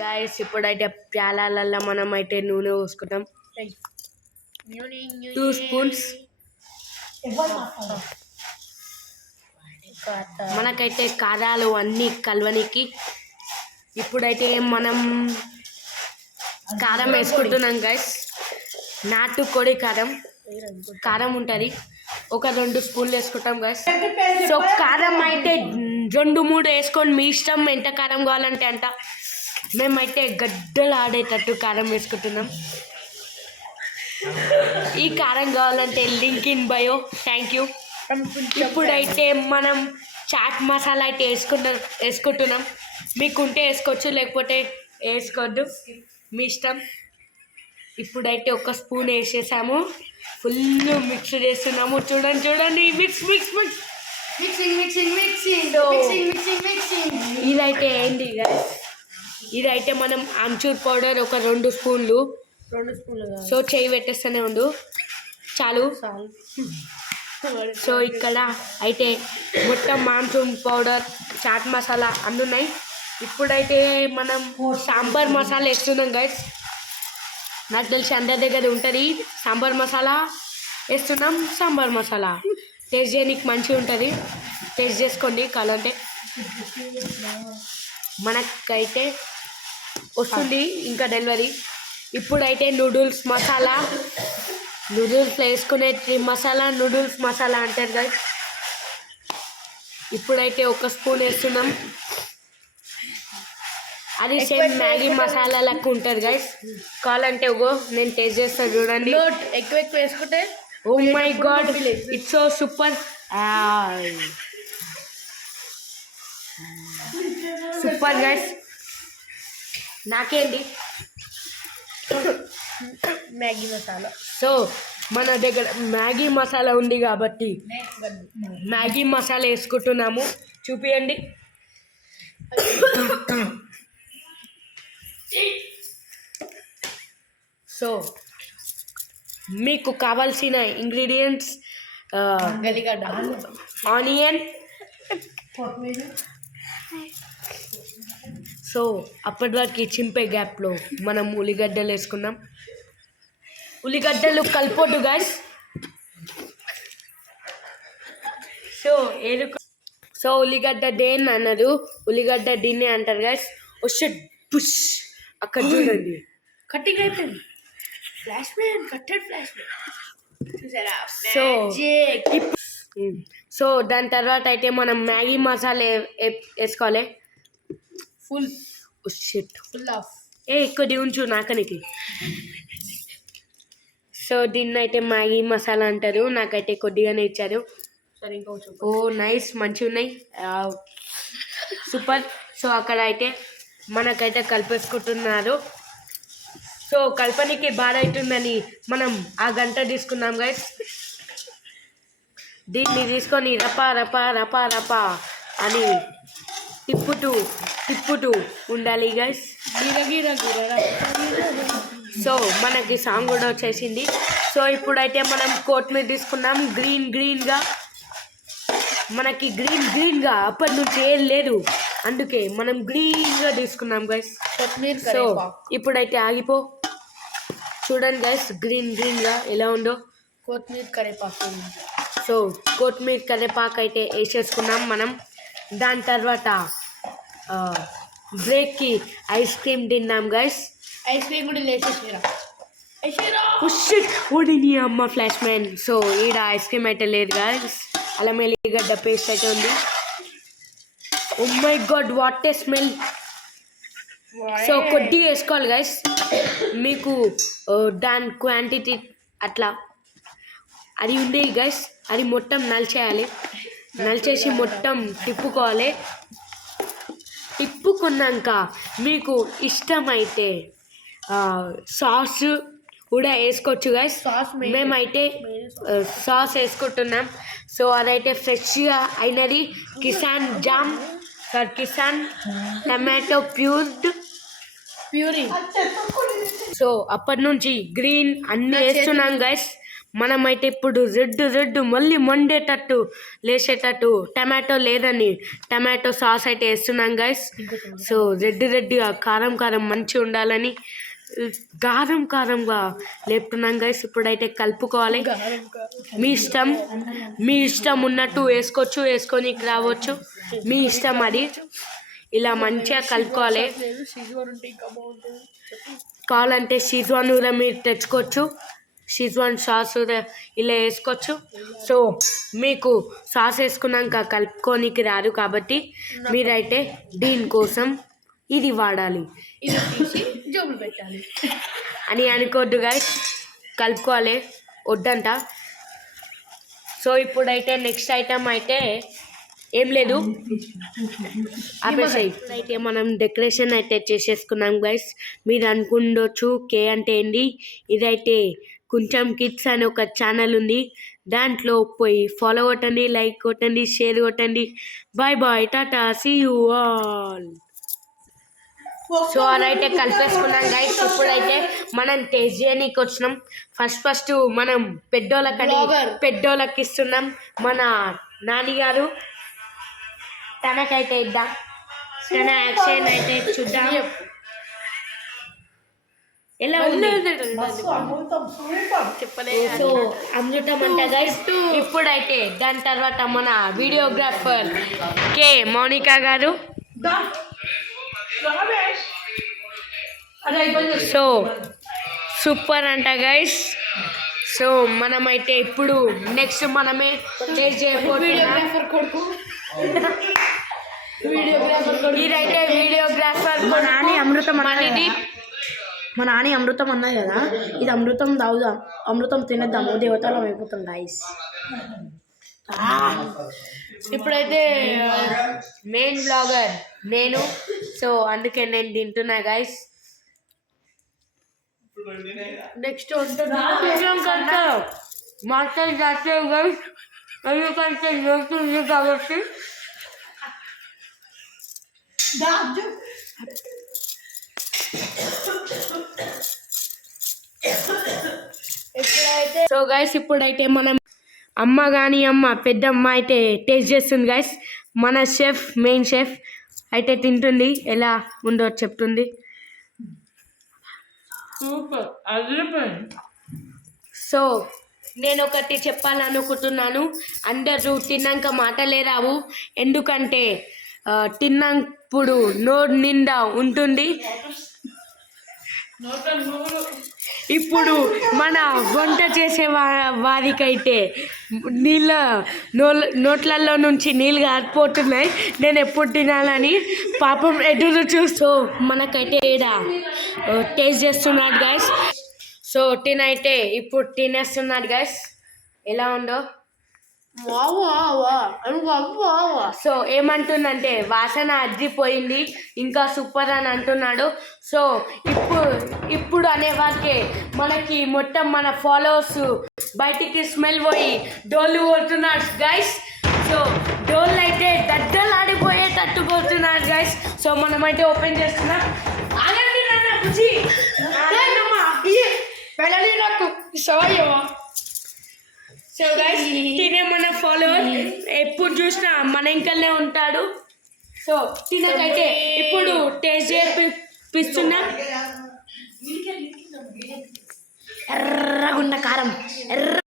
Guys ఇప్పుడైతే ప్యాలాలల్లో మనం అయితే నూనె పోసుకుంటాం 2 స్పూన్స్. మనకైతే కారాలు అన్నీ కలవనికి ఇప్పుడైతే మనం కారం వేసుకుంటున్నాం గైస్. నాటుకోడి కారం ఉంటుంది, ఒక 2 స్పూన్లు వేసుకుంటాం గైస్. సో కారం అయితే 2-3 వేసుకొని మీ ఇష్టం, ఎంత కారం కావాలంటే అంత. మేమైతే గడ్డలు ఆడేటట్టు కారం వేసుకుంటున్నాం. ఈ కారం కావాలంటే link in bio. Thank you. ఇప్పుడైతే మనం చాట్ మసాలా అయితే వేసుకుంటున్నాం. మీకుంటే వేసుకోవచ్చు, లేకపోతే వేసుకోవద్దు, మీ ఇష్టం. ఇప్పుడైతే 1 స్పూన్ వేసేసాము, ఫుల్ మిక్స్ చేస్తున్నాము. చూడండి మిక్స్ మిక్స్ మిక్స్ ఇదైతే ఏంటి గైస్, ఇదైతే మనం ఆమ్చూర్ పౌడర్ ఒక 2 స్పూన్లు. సో చేయి పెట్టేస్తూనే ఉండు, చాలు. సో ఇక్కడ అయితే మొత్తం ఆమ్చూర్ పౌడర్, చాట్ మసాలా అన్నీ ఉన్నాయి. ఇప్పుడైతే మనం సాంబార్ మసాలా వేస్తున్నాం గైస్. నాకు తెలిసి అందరి దగ్గర ఉంటుంది సాంబార్ మసాలా. వేస్తున్నాం సాంబార్ మసాలా. టేస్ట్ చేయడానికి మంచిగా ఉంటుంది, టేస్ట్ చేసుకోండి కావాలంటే. మనకైతే వస్తుంది ఇంకా డెలివరీ. ఇప్పుడైతే నూడిల్స్ మసాలా, నూడిల్స్ వేసుకునే మసాలా నూడిల్స్ మసాలా అంటారు గైస్. ఇప్పుడైతే 1 స్పూన్ వేస్తున్నాం. అది సేమ్ మ్యాగీ మసాలా లెక్క ఉంటుంది గైస్. కావాలంటే నేను టేస్ట్ చేస్తాను, చూడండి. ఎక్కువ వేసుకుంటే oh my god, it's so super super guys. నాకేంటి మ్యాగీ మసాలా. సో మన దగ్గర మ్యాగీ మసాలా ఉంది కాబట్టి మ్యాగీ మసాలా వేసుకుంటున్నాము. చూపియండి. సో మీకు కావాల్సిన ఇంగ్రీడియంట్స్ ఆనియన్. సో అప్పటి వరకు చింపే గ్యాప్లో మనం ఉల్లిగడ్డలు వేసుకున్నాం. ఉల్లిగడ్డలు కలిపొద్దు గైస్. సో ఉల్లిగడ్డ దేన్ అన్నారు, ఉల్లిగడ్డ దీన్నే అంటారు గైస్. షట్ పుష్, అక్కడ చూడండి కట్టింగ్ అయిపోయింది. Flash man, కట్టెడ్ flash man. So దాని తర్వాత అయితే మనం మ్యాగీ మసాలా వేసుకోవాలి. ఫుల్ ఆఫ్ ఎక్కువ ఉంచు నాకనికి. సో దీన్ని అయితే మ్యాగీ మసాలా అంటారు, నాకైతే కొద్దిగానే ఇచ్చారు. సరే ఇంకొంచెం. ఓ నైస్, మంచిగా ఉన్నాయి, సూపర్. సో అక్కడ అయితే మనకైతే కలిపేసుకుంటున్నారు. సో కల్పనకి బాగా అవుతుందని మనం ఆ గంట తీసుకున్నాం గైస్. దీన్ని తీసుకొని రపా రపా రపా రపా అని తిప్పుతూ ఉండాలి గైస్. సో మనకి సాంగ్ కూడా వచ్చేసింది. సో ఇప్పుడైతే మనం కొత్తిమీర తీసుకున్నాం, గ్రీన్గా. మనకి గ్రీన్గా అప్పటి నుంచి ఏం లేదు, అందుకే మనం గ్రీన్గా తీసుకున్నాం గైస్. సో ఇప్పుడైతే ఆగిపో, చూడండి గైస్ గ్రీన్గా ఎలా ఉందో. కొత్తిమీర కరివేపాకు. సో కొత్తిమీర కరివేపాకు అయితే వేసేసుకున్నాం మనం. దాని తర్వాత బ్రేక్కి ఐస్ క్రీమ్ తిన్నాం గైస్. ఐస్ క్రీమ్ కూడా లేచేసిరా నీ అమ్మ ఫ్లాష్ మ్యాన్. సో ఈడ ఐస్ క్రీమ్ అయితే లేదు గైస్, అల్లం వెల్లిగడ్డ పేస్ట్ అయితే ఉంది. Oh my god, what a smell. So కొద్దిగా వేసుకోవాలి గైస్, మీకు దాని క్వాంటిటీ అట్లా అది ఉంది గైస్. అది మొత్తం నలిచేసి మొత్తం తిప్పుకోవాలి. తిప్పుకున్నాక మీకు ఇష్టమైతే సాస్ కూడా వేసుకోవచ్చు గైస్. మేమైతే సాస్ వేసుకుంటున్నాం. సో అదైతే ఫ్రెష్గా అయినది కిసాన్ టమాటో ప్యూరీ. సో అప్పటి నుంచి గ్రీన్ అన్నీ వేస్తున్నాం గైస్. మనమైతే ఇప్పుడు రెడ్ మళ్ళీ మండేటట్టు లేచేటట్టు టమాటో లేదని టమాటో సాస్ అయితే వేస్తున్నాం గైస్. సో రెడ్గా కారం మంచిగా ఉండాలని కారంగా లేపుతున్నాం గైస్. ఇప్పుడైతే కలుపుకోవాలి. మీ ఇష్టం ఉన్నట్టు వేసుకోవచ్చు, వేసుకొని రావచ్చు, మీ ఇష్టం అది. ఇలా మంచిగా కలుపుకోవాలి. కావాలంటే షీజ్వాన్ కూడా మీరు తెచ్చుకోవచ్చు, షీజ్వాన్ సాస్ ఇలా వేసుకోవచ్చు. సో మీకు సాస్ వేసుకున్నాక కలుపుకోనికి రాదు కాబట్టి మీరైతే దీనికోసం ఇది వాడాలి జోబులు పెట్టాలి అని అనుకోద్దు గైస్. కలుపుకోవాలి వద్దంట. సో ఇప్పుడైతే నెక్స్ట్ ఐటమ్ అయితే ఏం లేదు, ఆపేసాయి. అయితే మనం డెకరేషన్ అయితే చేసేసుకున్నాం గైస్. మీరు అనుకుండొచ్చు కే అంటే ఏంటి, ఇదైతే కొంచెం కిడ్స్ అని ఒక ఛానల్ ఉంది, దాంట్లో పోయి ఫాలో కొట్టండి, లైక్ కొట్టండి, షేర్ కొట్టండి. Bye tata, see you all. So అదైతే కలిపేసుకున్నాం గైస్. ఇప్పుడైతే మనం టేస్ట్ చేయడానికి వచ్చినాం. ఫస్ట్ మనం పెద్దోళ్ళకి ఇస్తున్నాం. మన నాన్నగారు తనకైతే ఇద్దాం, తన యాక్షన్ అయితే చూద్దాం ఎలా ఉంది. సో అమృతం అంట గైస్. ఇప్పుడైతే దాని తర్వాత మన వీడియోగ్రాఫర్ కే మౌనిక గారు. సో సూపర్ అంట గైస్. సో మనమైతే ఇప్పుడు నెక్స్ట్ మనమే టేస్ట్ చేయబోతున్నాం. ఇదైతే వీడియోగ్రాఫర్ మా నాని అమృతం అన్నది కదా, ఇది అమృతం తాగుదాం, అమృతం తినేద్దాము, దేవతలం అయిపోతాం గైస్. ఇప్పుడైతే మెయిన్ బ్లాగర్ నేను, సో అందుకే నేను తింటున్నా గైస్. నెక్స్ట్ మాస్టర్ చేస్తాం గైస్, ఎందుకంటే నోటుంది కాబట్టి. సో గైస్ ఇప్పుడైతే మనం అమ్మ పెద్దమ్మ అయితే టేస్ట్ చేస్తుంది గైస్. మన మెయిన్ షెఫ్ అయితే తింటుంది, ఎలా ఉందో చెప్తుంది. సో నేను ఒకటి చెప్పాలనుకుంటున్నాను, అందరూ తిన్నాక మాటలే రావు, ఎందుకంటే తిన్నప్పుడు నోరు నిండా ఉంటుంది. ఇప్పుడు మన వంట చేసే వారికైతే నోట్లలో నుంచి నీళ్ళు కారిపోతున్నాయి, నేను ఎప్పుడు తినాలని పాపం ఎదురు చూస్తూ మనకైతే ఈడ టేస్ట్ చేస్తున్నాడు గైస్. సో తినైతే ఇప్పుడు తినేస్తున్నాడు గైస్, ఎలా ఉందో. సో ఏమంటుందంటే వాసన అద్దిపోయింది, ఇంకా సూపర్ అని అంటున్నాడు. సో ఇప్పుడు అనేవారికే మనకి మొత్తం మన ఫాలోవర్స్ బయటికి స్మెల్ పోయి డోలు కొడుతున్నాడు గైస్. సో డోళ్ళు అయితే గడ్డలాడిపోయేటట్టు కొడుతున్నాడు గైస్. సో మనమైతే ఓపెన్ చేస్తున్నాం. సో గైస్ తినే మన ఫాలోవర్ ఎప్పుడు చూసినా మన ఇంకల్నే ఉంటాడు. సో తినకైతే ఇప్పుడు టేస్ట్ చేపిస్తున్నాం. ఎర్రగుండ కారం